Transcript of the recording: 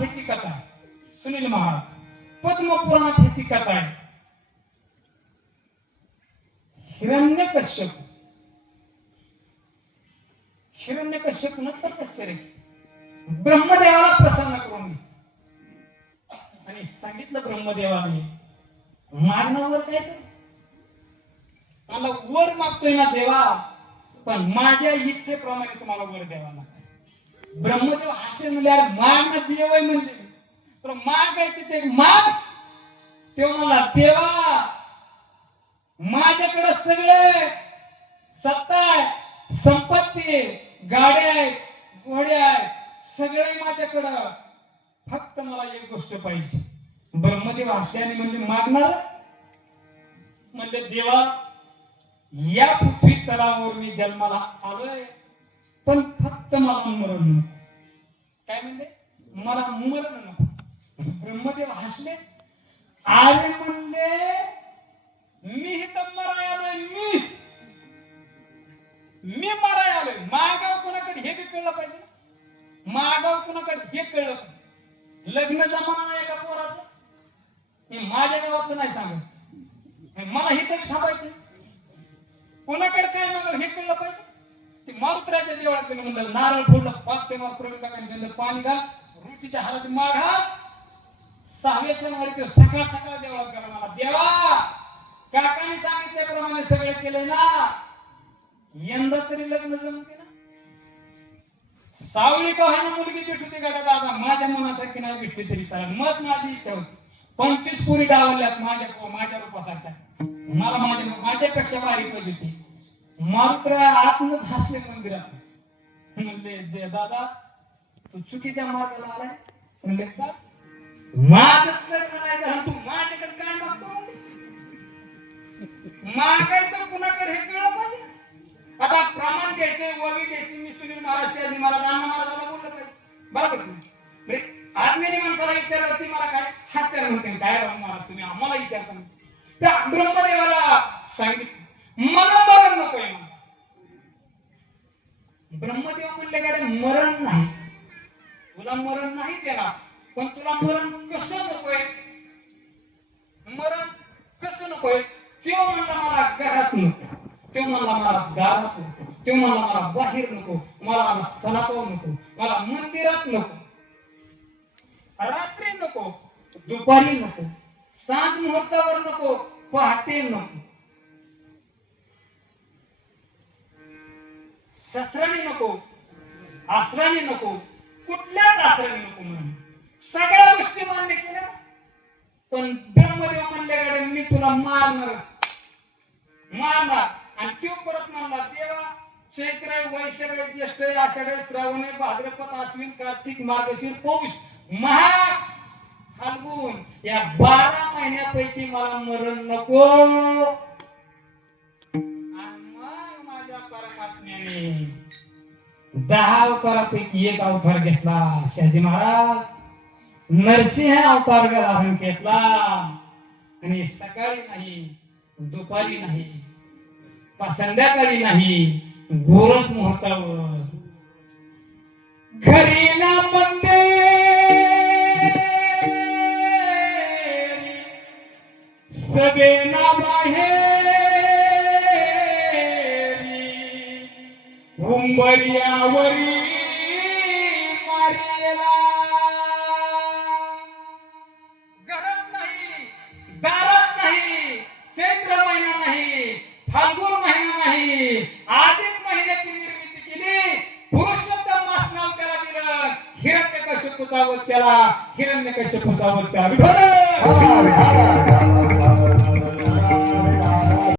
ह्याची कथा आहे. सुनील महाराज पद्मपुराणात ह्याची कथा आहे. हिरण्यकश्यप तपश्चर्या ब्रह्मदेवाला प्रसन्न करून घेतलं आणि सांगितलं ब्रह्मदेवाने मागणं वर काय ते मला वर मागतोय ना देवा, पण माझ्या इच्छेप्रमाणे तुम्हाला वर द्यावा लागेल. ब्रह्मदेव हसले म्हणले अरे माग ना देव आहे म्हणले, तर मागायचे ते माग. तेव्हा मला देवा माझ्याकडे सगळे सत्ता आहे, संपत्ती आहे, गाड्या आहेत, घोडे आहेत, सगळे माझ्याकडं, फक्त मला एक गोष्ट पाहिजे. ब्रह्मदेव हसल्याने म्हणजे मागणार म्हणजे देवा या पृथ्वी तलावर मी जन्माला आलोय, पण फक्त मला मरण नको. काय म्हणले मला मरण नको. ब्रह्मदेव हसले अरे म्हणले मी इथं मराय आलोय, मी मराय आलोय. मागाव कोणाकडे हे बी कळलं पाहिजे, मागाव कोणाकडे हे कळलं पाहिजे. लग्न जमाना नाही का पोराचं, हे माझ्या गावातलं नाही सांगत, मला हे तरी थांबायचं. कोणाकडे काय मागाव हे कळलं पाहिजे. ते मारुत्राच्या देवळात गेलं म्हणलं नारळ फोडलं, 5 शनिवार प्रवीण काकांनी सांगितलं पाणी घाल, रोटीच्या हाराची माळ घाल. 6व्या शनिवारी ते सकाळ सकाळ देवळात गेला. मला देवा काकांनी सांगितल्याप्रमाणे सगळं केलंय ना, यंदा तरी लग्न जमते ना. सावळी का आहे ना मुलगी भेटू दे गाड्या दादा, माझ्या मनासारखी नाही भेटली तरी चालेल. मग माझी इच्छा होती. 25 पुरी डावल्यात माझ्या रूपासारख्या, मला माझ्यापेक्षा भारी पाहिजे होती. मात्र आतूनच हसले मंदिरात. म्हणले दादा तू चुकीच्या मार्गाला आलाय. म्हणले का माझंच लग्न नाही झालं, तू माझ्याकडे काय मागतो. मागायचं कुणाकडे हे कळलं पाहिजे. आता प्रमाण घ्यायचंय, ववी घ्यायची. मी सुनील महाराज, शिवाजी महाराज, अण्णा महाराजांना बोललं पाहिजे बरोबर. आत्मेने माणसाला विचारलं ती मला काय हसत्याला म्हणते काय राहून महाराज तुम्ही आम्हाला विचारता. त्या ब्रह्मदेवाला सांगितलं मला मरण नकोय. ब्रह्मदेव म्हणले गाडे मरण नाही, तुला मरण नाही देणार, पण तुला मरण कसं नकोय. मरण कसं नकोय. तो म्हणला मला घरात नको, तो म्हणला मला दारात नको, तो म्हणला मला बाहेर नको, मला सणापाव नको, मला मंदिरात नको, रात्री नको, दुपारी नको, सांज मुहूर्तावर नको, पहाटे नको, शस्त्राने नको, आसराने नको, कुठल्याच आसराने नको. म्हणून सगळ्या गोष्टी मान्य केल्या, पण ब्रह्मदेव म्हणले गाडे मी तुला मारणारच मारणार. आणि तो परत म्हणला देवा चैत्र वैशाख ज्येष्ठ आषाढ श्रावण भाद्रपद अश्विन कार्तिक मार्गशीर पौष माघ फाल्गुन या 12 महिन्यापैकी मला मरण नको. आणि मग माझ्या परमात्म्याने 10 अवतारापैकी एक अवतार घेतला. शहाजी महाराज नरसिंह अवतार धारण घेतला. आणि सकाळी नाही, दुपारी नाही, संध्याकाळी नाही, गोरस मुहूर्तावर घरी ना मंदिर सबे ना बाहेर उंबरियावरी मारेला. घरात नाही, दारात नाही, चैत्र महिना नाही, फाल्गुन महिना नाही, अधिक महिन्याची निर्मिती केली. पुरुषोत्तम मास नाव त्याला दिलं. हिरण्यकश्यपूचा वध त्याला, हिरण्यकश्यपूचा वध त्याला.